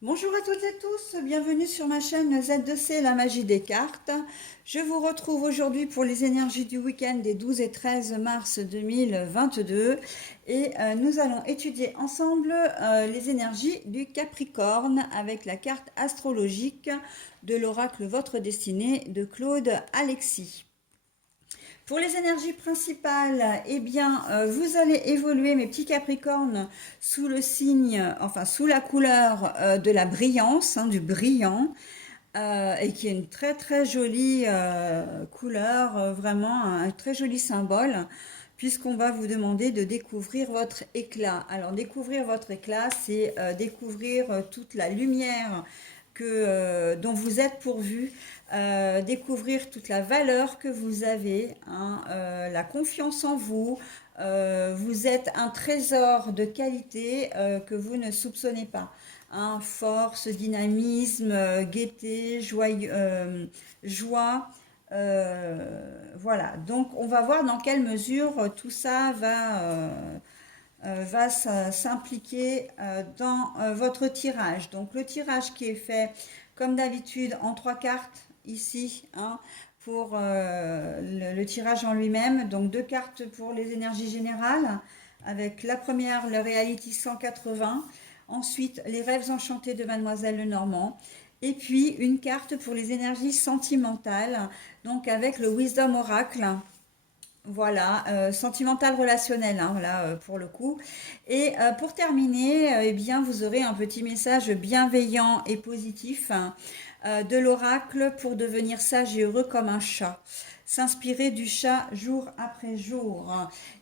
Bonjour à toutes et tous, bienvenue sur ma chaîne Z2C, la magie des cartes. Je vous retrouve aujourd'hui pour les énergies du week-end des 12 et 13 mars 2022 et nous allons étudier ensemble les énergies du Capricorne avec la carte astrologique de l'oracle Votre Destinée de Claude Alexis. Pour les énergies principales, eh bien, vous allez évoluer, mes petits Capricornes, sous le signe, enfin sous la couleur de la brillance, hein, du brillant, et qui est une très très jolie couleur, vraiment un très joli symbole, puisqu'on va vous demander de découvrir votre éclat. Alors, découvrir votre éclat, c'est découvrir toute la lumière dont vous êtes pourvu, découvrir toute la valeur que vous avez, hein, la confiance en vous. Vous êtes un trésor de qualité que vous ne soupçonnez pas. Hein, force, dynamisme, gaieté, joie. Voilà, donc on va voir dans quelle mesure tout ça va s'impliquer dans votre tirage. Donc le tirage qui est fait comme d'habitude en trois cartes ici, hein, pour le tirage en lui-même. Donc deux cartes pour les énergies générales, avec la première, le Reality 180, ensuite les rêves enchantés de Mademoiselle Lenormand, et puis une carte pour les énergies sentimentales, donc avec le Wisdom Oracle. Voilà, sentimental relationnel, hein, là, pour le coup. Et pour terminer, eh bien, vous aurez un petit message bienveillant et positif, hein, de l'oracle pour devenir sage et heureux comme un chat. S'inspirer du chat jour après jour.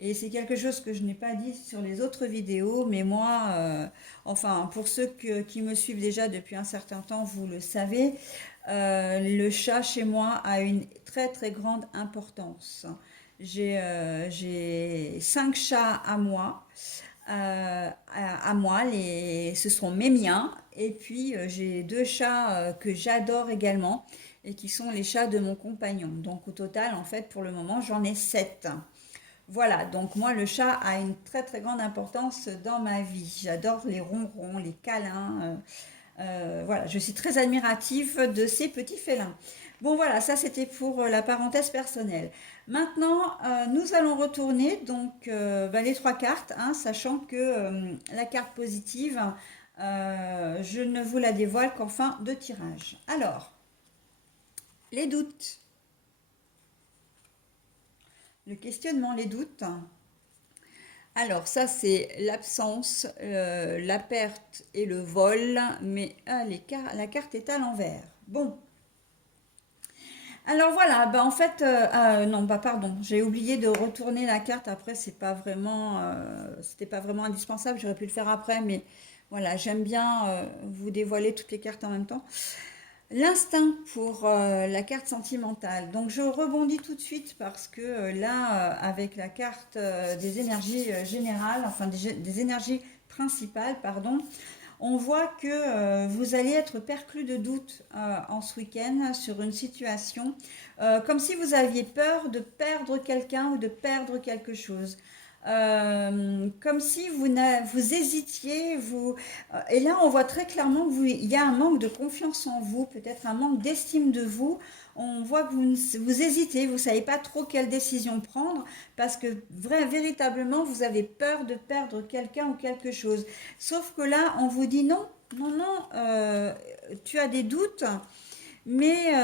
Et c'est quelque chose que je n'ai pas dit sur les autres vidéos, mais moi, enfin, pour ceux qui me suivent déjà depuis un certain temps, vous le savez, le chat chez moi a une très très grande importance. J'ai 5 chats à moi. À moi, ce sont mes miens. Et puis j'ai 2 chats que j'adore également et qui sont les chats de mon compagnon. Donc au total, en fait, pour le moment, j'en ai 7. Voilà, donc moi, le chat a une très très grande importance dans ma vie. J'adore les ronrons, les câlins. Voilà, je suis très admirative de ces petits félins. Bon voilà, ça c'était pour la parenthèse personnelle. Maintenant, nous allons retourner donc les trois cartes, hein, sachant que la carte positive, je ne vous la dévoile qu'en fin de tirage. Alors, les doutes, le questionnement, les doutes. Alors ça c'est l'absence, la perte et le vol, mais la carte est à l'envers. Bon, alors voilà, bah en fait, non, bah pardon, j'ai oublié de retourner la carte. Après, c'était pas vraiment indispensable. J'aurais pu le faire après, mais voilà, j'aime bien vous dévoiler toutes les cartes en même temps. L'instinct pour la carte sentimentale. Donc je rebondis tout de suite parce que là, avec la carte des énergies générales, enfin des énergies principales, pardon, on voit que vous allez être perclus de doutes en ce week-end sur une situation, comme si vous aviez peur de perdre quelqu'un ou de perdre quelque chose. Comme si vous hésitiez, et là on voit très clairement qu'il y a un manque de confiance en vous, peut-être un manque d'estime de vous. On voit que vous hésitez, vous ne savez pas trop quelle décision prendre parce que véritablement vous avez peur de perdre quelqu'un ou quelque chose. Sauf que là, on vous dit non, non, non, tu as des doutes, mais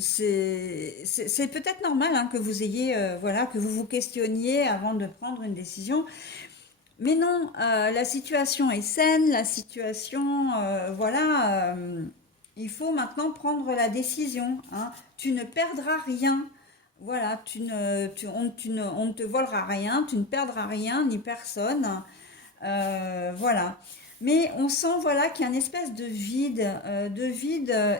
c'est peut-être normal, hein, que vous ayez, voilà, que vous vous questionniez avant de prendre une décision. Mais non, la situation est saine, la situation, voilà, il faut maintenant prendre la décision, hein. Tu ne perdras rien. Voilà, on ne te volera rien, tu ne perdras rien ni personne. Voilà. Mais on sent voilà qu'il y a une espèce de vide,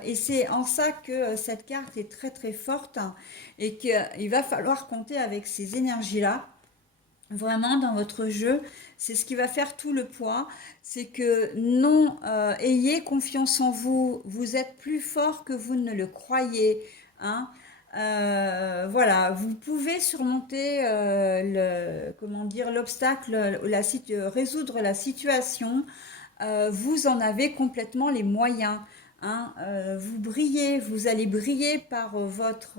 et c'est en ça que cette carte est très très forte, hein, et qu'il va falloir compter avec ces énergies-là. Vraiment dans votre jeu, c'est ce qui va faire tout le poids. C'est que non, ayez confiance en vous. Vous êtes plus fort que vous ne le croyez, hein. Voilà, vous pouvez surmonter comment dire, l'obstacle, résoudre la situation. vous en avez complètement les moyens. Hein. Vous brillez, vous allez briller par votre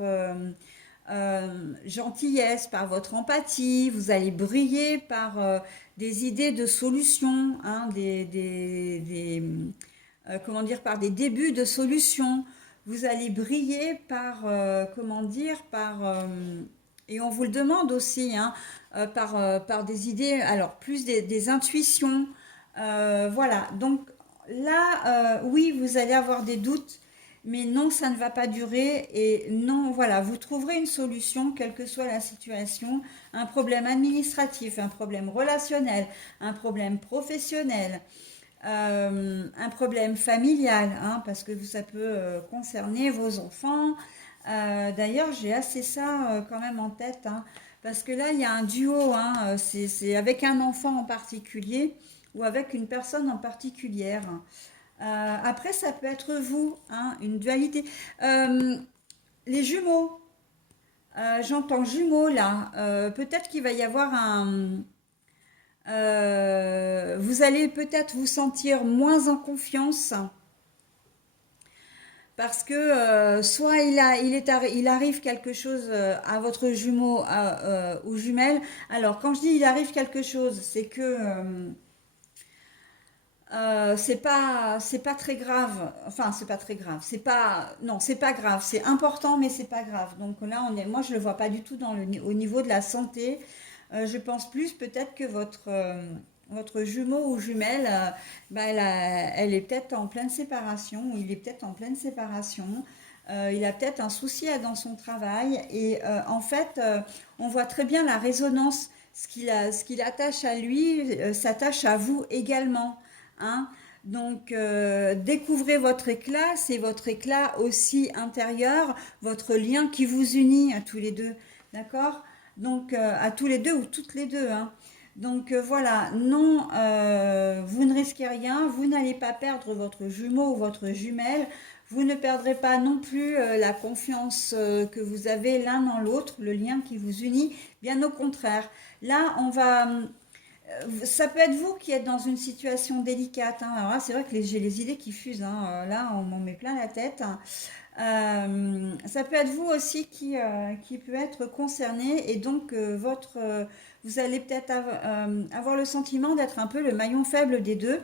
gentillesse, par votre empathie, vous allez briller par des idées de solutions, hein, comment dire, par des débuts de solutions. Vous allez briller par, comment dire, et on vous le demande aussi, hein, par des idées, alors plus des intuitions. Voilà, donc là, oui, vous allez avoir des doutes, mais non, ça ne va pas durer. Et non, voilà, vous trouverez une solution, quelle que soit la situation. Un problème administratif, un problème relationnel, un problème professionnel, un problème familial, hein, parce que ça peut concerner vos enfants. D'ailleurs, j'ai assez ça quand même en tête, hein, parce que là, il y a un duo, hein, c'est avec un enfant en particulier ou avec une personne en particulière. Après, ça peut être vous, hein, une dualité. Euh, les jumeaux, j'entends jumeaux là. Peut-être qu'il va y avoir vous allez peut-être vous sentir moins en confiance parce que soit il arrive quelque chose à votre jumeau ou jumelle. Alors quand je dis il arrive quelque chose, c'est que c'est pas très grave. Enfin, c'est pas très grave. C'est pas, non, c'est pas grave. C'est important, mais c'est pas grave. Donc là, moi, je le vois pas du tout au niveau de la santé. Je pense plus peut-être que votre jumeau ou jumelle, bah, elle est peut-être en pleine séparation, ou il est peut-être en pleine séparation. Il a peut-être un souci dans son travail. Et en fait, on voit très bien la résonance. Ce qu'il attache à lui s'attache à vous également. Hein. Donc, découvrez votre éclat, c'est votre éclat aussi intérieur, votre lien qui vous unit à tous les deux, d'accord? Donc, à tous les deux ou toutes les deux, hein. Donc, voilà, non, vous ne risquez rien, vous n'allez pas perdre votre jumeau ou votre jumelle, vous ne perdrez pas non plus la confiance que vous avez l'un dans l'autre, le lien qui vous unit, bien au contraire. Là, ça peut être vous qui êtes dans une situation délicate. Hein. Alors là, c'est vrai que j'ai les idées qui fusent. Hein. Là, on m'en met plein la tête. Ça peut être vous aussi qui peut être concerné. Et donc, vous allez peut-être avoir le sentiment d'être un peu le maillon faible des deux.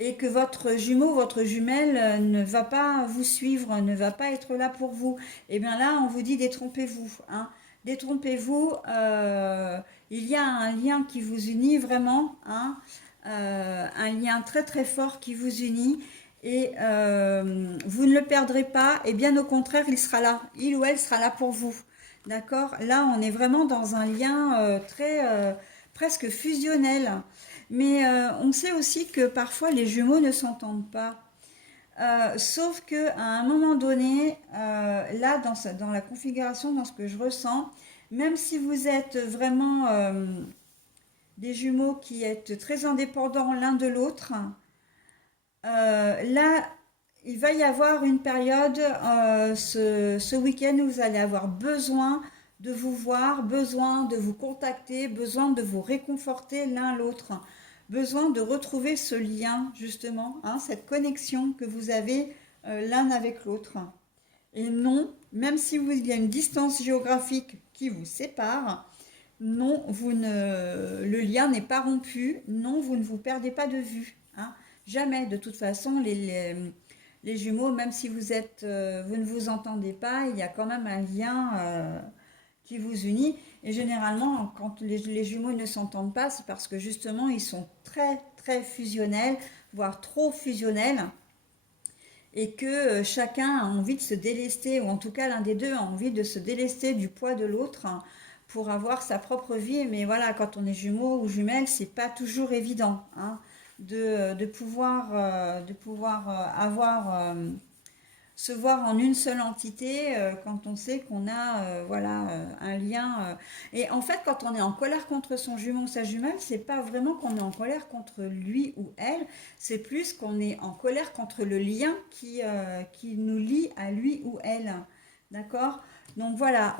Et que votre jumeau, votre jumelle ne va pas vous suivre, ne va pas être là pour vous. Et bien là, on vous dit détrompez-vous. Hein. Détrompez-vous. Il y a un lien qui vous unit vraiment. Hein. Un lien très très fort qui vous unit. Et vous ne le perdrez pas. Et bien au contraire, il sera là. Il ou elle sera là pour vous. D'accord? Là, on est vraiment dans un lien presque fusionnel. Mais on sait aussi que parfois les jumeaux ne s'entendent pas. Sauf que à un moment donné, là, dans la configuration, dans ce que je ressens, même si vous êtes vraiment des jumeaux qui êtes très indépendants l'un de l'autre, là, il va y avoir une période, ce week-end, où vous allez avoir besoin de vous voir, besoin de vous contacter, besoin de vous réconforter l'un l'autre, besoin de retrouver ce lien, justement, hein, cette connexion que vous avez l'un avec l'autre. Et non, même si il y a une distance géographique qui vous sépare, non, le lien n'est pas rompu, non, vous ne vous perdez pas de vue. Hein. Jamais, de toute façon, les jumeaux, même si vous ne vous entendez pas, il y a quand même un lien qui vous unit. Et généralement, quand les jumeaux ne s'entendent pas, c'est parce que justement, ils sont très, très fusionnels, voire trop fusionnels, et que chacun a envie de se délester, ou en tout cas l'un des deux a envie de se délester du poids de l'autre, hein, pour avoir sa propre vie. Mais voilà, quand on est jumeaux ou jumelles, c'est pas toujours évident, hein, de pouvoir se voir en une seule entité quand on sait qu'on a voilà, un lien. Et en fait, quand on est en colère contre son jumeau ou sa jumelle, c'est pas vraiment qu'on est en colère contre lui ou elle, c'est plus qu'on est en colère contre le lien qui nous lie à lui ou elle. D'accord? Donc voilà,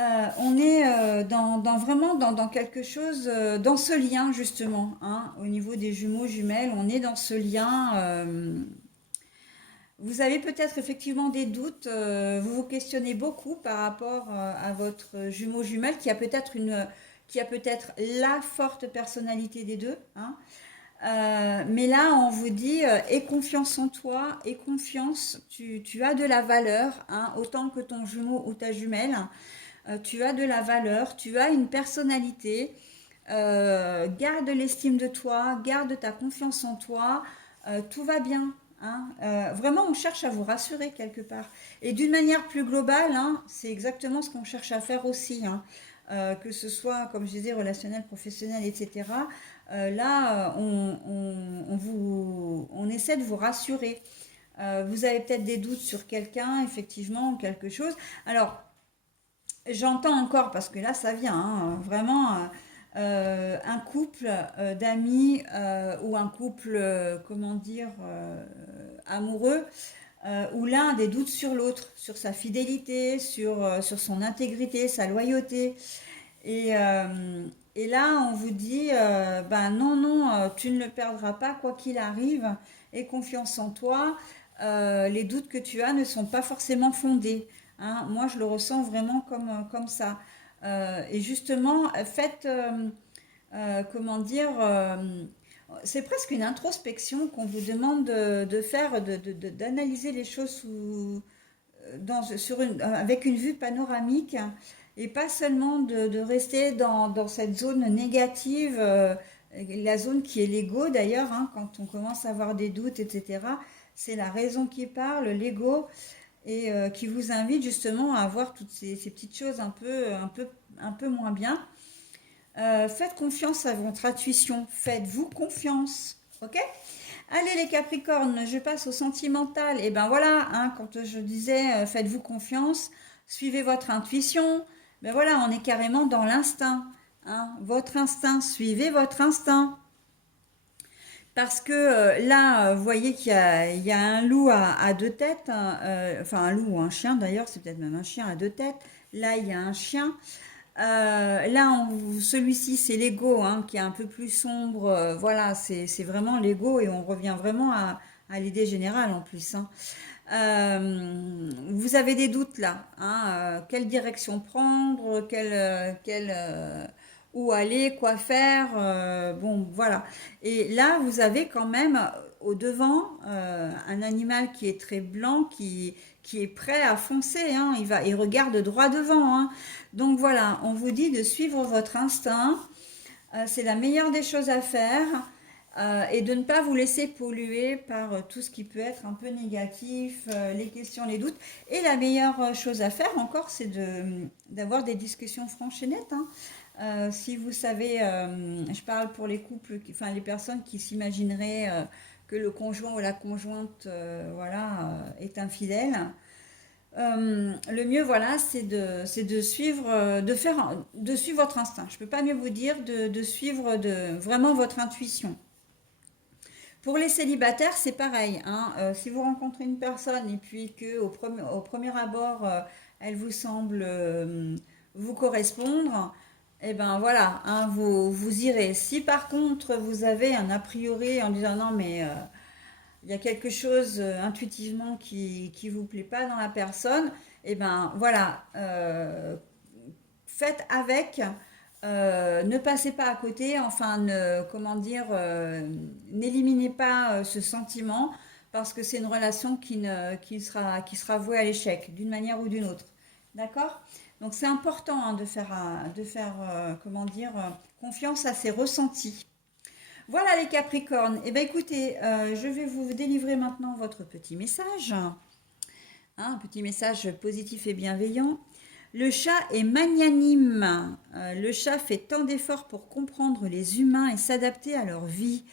On est vraiment dans quelque chose, dans ce lien justement, hein, au niveau des jumeaux, jumelles, on est dans ce lien. Vous avez peut-être effectivement des doutes, vous vous questionnez beaucoup par rapport à votre jumeau jumelle qui a peut-être la forte personnalité des deux, hein. Mais là, on vous dit, aie confiance en toi, aie confiance, tu as de la valeur, hein, autant que ton jumeau ou ta jumelle. Tu as de la valeur, tu as une personnalité, garde l'estime de toi, garde ta confiance en toi, tout va bien, hein. Vraiment, on cherche à vous rassurer quelque part. Et d'une manière plus globale, hein, c'est exactement ce qu'on cherche à faire aussi, hein. Que ce soit, comme je disais, relationnel, professionnel, etc. Là, on essaie de vous rassurer. Vous avez peut-être des doutes sur quelqu'un, effectivement, ou quelque chose. Alors, j'entends encore, parce que là ça vient, hein, vraiment un couple d'amis ou un couple, comment dire, amoureux, où l'un a des doutes sur l'autre, sur sa fidélité, sur son intégrité, sa loyauté. Et là, on vous dit, ben non, non, tu ne le perdras pas quoi qu'il arrive, aie confiance en toi. Les doutes que tu as ne sont pas forcément fondés, hein. Moi, je le ressens vraiment comme ça. Et justement, faites, comment dire, c'est presque une introspection qu'on vous demande de faire, d'analyser les choses avec une vue panoramique et pas seulement de rester dans cette zone négative, la zone qui est l'ego d'ailleurs, hein, quand on commence à avoir des doutes, etc. C'est la raison qui parle, l'ego, et qui vous invite justement à voir toutes ces petites choses un peu moins bien. Faites confiance à votre intuition, faites-vous confiance, ok? Allez les Capricornes, je passe au sentimental. Et ben voilà, hein, quand je disais faites-vous confiance, suivez votre intuition. Ben voilà, on est carrément dans l'instinct, hein. Votre instinct, suivez votre instinct. Parce que là, vous voyez il y a un loup à deux têtes, hein, enfin un loup ou un chien d'ailleurs, c'est peut-être même un chien à deux têtes. Là, il y a un chien. Là, celui-ci, c'est l'ego, hein, qui est un peu plus sombre. Voilà, c'est vraiment l'ego et on revient vraiment à l'idée générale en plus, hein. Vous avez des doutes là, hein, quelle direction prendre, où aller, quoi faire, bon, voilà. Et là, vous avez quand même au devant un animal qui est très blanc, qui est prêt à foncer, hein, il regarde droit devant, hein. Donc voilà, on vous dit de suivre votre instinct, c'est la meilleure des choses à faire, et de ne pas vous laisser polluer par tout ce qui peut être un peu négatif, les questions, les doutes. Et la meilleure chose à faire encore, c'est d'avoir des discussions franches et nettes, hein. Si vous savez, je parle pour les couples, enfin les personnes qui s'imagineraient que le conjoint ou la conjointe, voilà, est infidèle. Le mieux, voilà, c'est de suivre, de suivre votre instinct. Je ne peux pas mieux vous dire de suivre vraiment votre intuition. Pour les célibataires, c'est pareil, hein. Si vous rencontrez une personne et puis que au premier abord, elle vous semble vous correspondre, eh ben voilà, hein, vous irez. Si par contre vous avez un a priori en disant non mais il y a quelque chose intuitivement qui vous plaît pas dans la personne, et ben voilà, faites avec, ne passez pas à côté, enfin, comment dire, n'éliminez pas ce sentiment parce que c'est une relation qui sera vouée à l'échec d'une manière ou d'une autre. D'accord? Donc c'est important, hein, de faire comment dire, confiance à ses ressentis. Voilà les Capricornes. Eh bien écoutez, je vais vous délivrer maintenant votre petit message, hein, un petit message positif et bienveillant. Le chat est magnanime. Le chat fait tant d'efforts pour comprendre les humains et s'adapter à leur vie.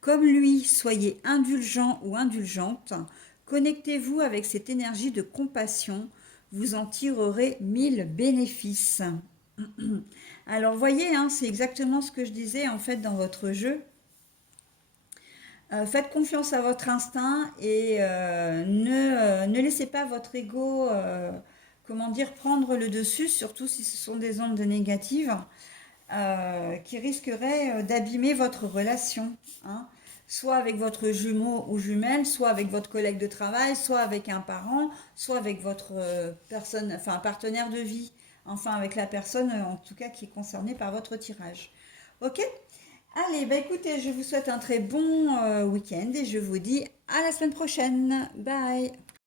Comme lui, soyez indulgent ou indulgente. Connectez-vous avec cette énergie de compassion. Vous en tirerez 1000 bénéfices. Alors voyez, hein, c'est exactement ce que je disais en fait dans votre jeu. Faites confiance à votre instinct et ne laissez pas votre ego, comment dire, prendre le dessus, surtout si ce sont des ondes négatives qui risqueraient d'abîmer votre relation, hein. Soit avec votre jumeau ou jumelle, soit avec votre collègue de travail, soit avec un parent, soit avec votre personne, enfin partenaire de vie, enfin avec la personne en tout cas qui est concernée par votre tirage. Ok? Allez, bah écoutez, je vous souhaite un très bon week-end et je vous dis à la semaine prochaine. Bye!